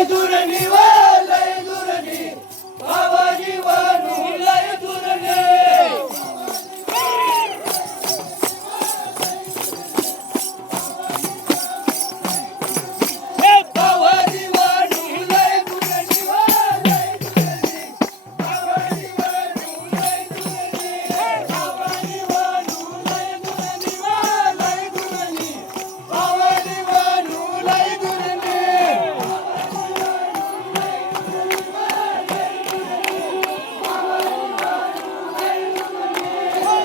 लय दुरनी व लय दुरनी भावानी वानू लय दुरनी भावानी वानू लय दुरनी व लय दुरनी भावानी वानू लय दुरनी भावानी वानू लय दुरनी व लय दुरनी भावानी वानू लय दुरनी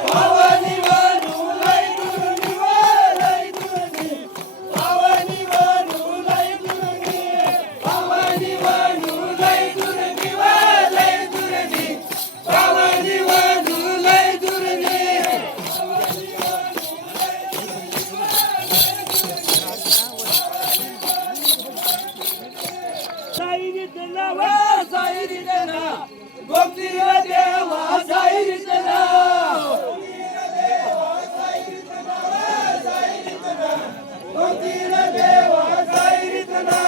भावानी वानू लय दुरनी व लय दुरनी भावानी वानू लय दुरनी भावानी वानू लय दुरनी व लय दुरनी भावानी वानू लय दुरनी साईरीत नावा साईरीत ना गोमतीर देवा साईरीत ना गोमतीर देवा साईरीत ना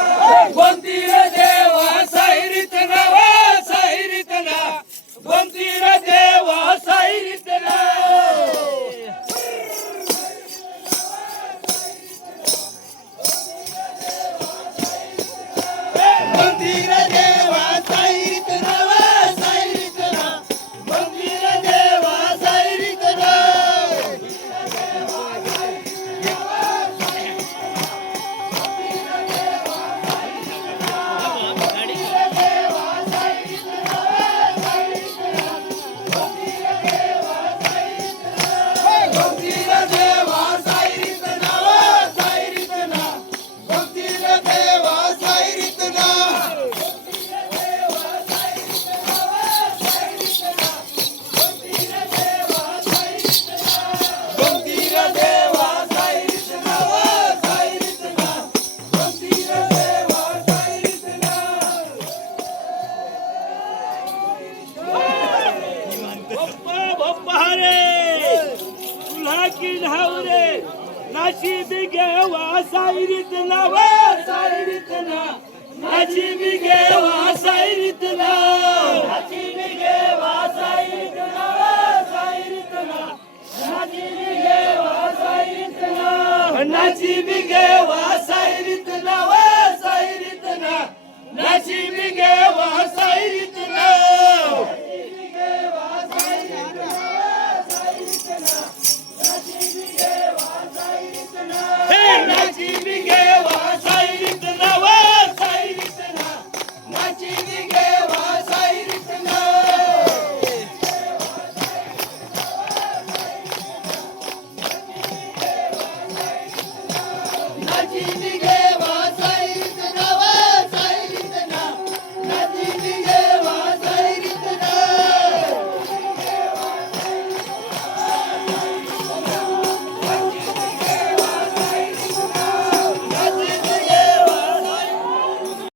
गोमतीर देवा साईरीत ना साईरीत ना गोमतीर देवा साईरीत ना गोमतीर देवा साईरीत ना साईरीत ना गोमतीर देवा साईरीत ना गोमतीर देवा साईरीत ना साईरीत ना गोमतीर देवा साईरीत ना गोमतीर देवा साईरीत ना साईरीत ना गोमतीर देवा साईरीत ना बप्पा बप्पा रे तुला की धाव रे नाशिब गेवा साईरीत ना व साईरीत ना नाशिब गेवा साईरीत ना नाशिब गेवा साईरीत ना व साईरीत ना नाशिब गेवा साईरीत ना नाशिब गेवा साईरीत